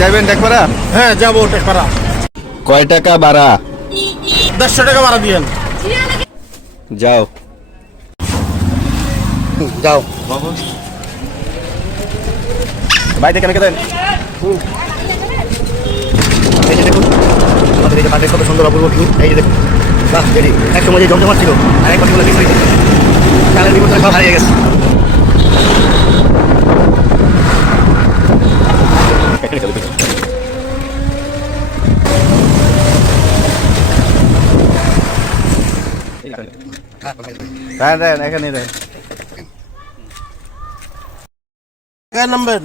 যাবেন টেকপাড়া? হ্যাঁ যাবো টেকপাড়া। কয় টাকা ভাড়া? 150 টাকা ভাড়া দিয়েন। যাও যাও ভাই দেখেন কেন এই যে দেখুন আমাদের এই যে বাংলাদেশ কত সুন্দর অপূর্ব ভিউ। এই যে দেখুন বাহ রেডি এক সময় যে জমজমাট ছিল আর এক বছর মিস হয়ে গেছে, কালের বিপদ সব হারিয়ে গেছে। এখানে দেন নামবেন।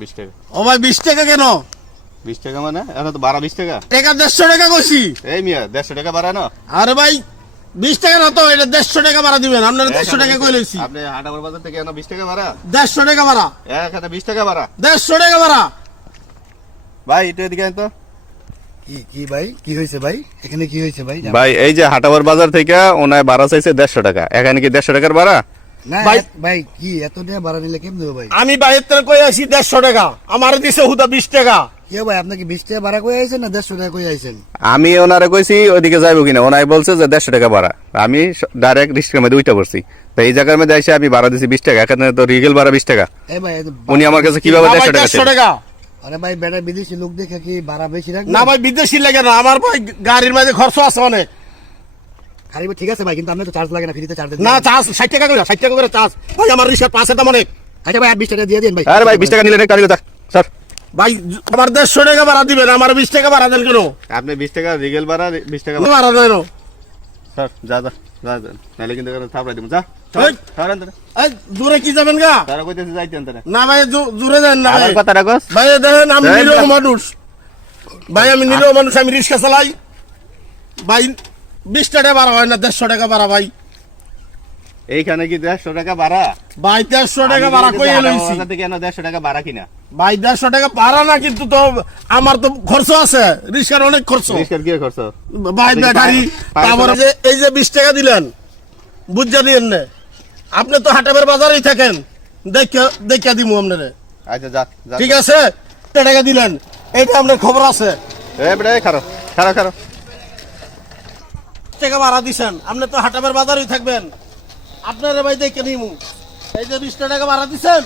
20 টাকা। ও ভাই 20 টাকা কেন? 20 টাকা মানে এখন তো ভাড়া 20 টাকা। টাকা 150 টাকা কইছি। এই মিয়া 150 টাকা ভাড়া না? আরে ভাই 20 টাকা না তো, এটা 150 টাকা ভাড়া দিবেন। আপনারা 150 টাকা কই লইছি। আপনি হাটাবার বাজার থেকে এনে 20 টাকা ভাড়া? 150 টাকা ভাড়া। এখানে 20 টাকা ভাড়া। 150 টাকা ভাড়া। ভাই একটু এদিকে আন তো। কি কি ভাই কি হয়েছে ভাই, এখানে কি হয়েছে ভাই? ভাই এই যে হাটাবার বাজার থেকে ওনায় ভাড়া চাইছে 150 টাকা, এখানে কি 150 টাকার ভাড়া? না ভাই ভাই কি এত টাকা ভাড়া নিলে কেমন দেবো ভাই? আমি বাইরের থেকে কই আছি 150 টাকা, আমারে দিছে হুদা 20 টাকা। কে ভাই আপনাকে 20 টাকা ভাড়া কই আইছেন না 150 টাকা কই আইছেন? আমি ওনারে কইছি ওইদিকে যাইবো কিনা, ওনাই বলছে যে 150 টাকা ভাড়া। আমি ডাইরেক্ট রিস্কের মধ্যে উইটা পড়ছি। তো এই জায়গার মধ্যে এসে আমি ভাড়া দিছি 20 টাকা, এখানে তো রিগেল ভাড়া 20 টাকা। এই ভাই উনি আমার কাছে কিভাবে 150 টাকা 150 টাকা। আরে ভাই বেটা বিদেশি লোক দেখে কি ভাড়া বেশি রাখবে? না ভাই বিদেশি লাগে না, আমার ভাই গাড়ির মাঝে খরচ আছে অনেক। আরে ভাই ঠিক আছে ভাই কিন্তু আপনি তো চার্জ লাগে না, ফ্রিতে চার্জ দেন না চার্জ 60 টাকা করে, 60 টাকা করে চার্জ। ভাই আমার রিক্সার পাশে দাম অনেক। আচ্ছা ভাই আর 20 টাকা দিয়ে দিন ভাই। আরে ভাই 20 টাকা নিলেন একটা নিলে স্যার। ভাই আমার 150 টাকা ভাড়া দিবেন, আমার 20 টাকা ভাড়া দেন কেন? আপনি 20 টাকা রিগেল ভাড়া 20 টাকা ভাড়া দেন। স্যার যা যা যা যা নালে কিন্তু থাপড়াই দিমু যা। এই, ছাড়েন তো। এই দূরে কি যাবেন গা? তারা কইতেছে যাইতেন তারা। না ভাই দূরে যান না ভাই। আমার কথা রাখোস। ভাই দেখেন আমি দেন নিরীহ না। মানুষ। ভাই আমি নিরীহ মানুষ, আমি রিক্সা চালাই। ভাই 20 টাকা ভাড়া হয় না, 150 টাকা ভাড়া ভাই। এইখানে কি 150 টাকা ভাড়া? ভাই 150 টাকা ভাড়া কই লইছি। আমি থেকে 150 টাকা ভাড়া কিনা। ভাই 150 টাকা ভাড়া না, কিন্তু তো আমার তো খরচ আছে, রিক্সার অনেক খরচ। রিস্কের কি খরচ? ভাই ব্যাটারি, তারপরে যে এই যে 20 টাকা দিলেন বুঝা দিয়েন না। আপনি তো হাটাবের বাজারেই থাকেন, দেখে দিমু আপনারে। আচ্ছা যা যা। ঠিক আছে 100 টাকা দিলেন, এইটা আপনার খবর আছে। এ বেটা খারাপ খারাপ খারাপ। টাকা ভাড়া দিছেন, আপনি তো হাটাবের বাজারেই থাকবেন, আপনারে ভাই দেখে নিমু। এই যে 20 টাকা ভাড়া দিছেন,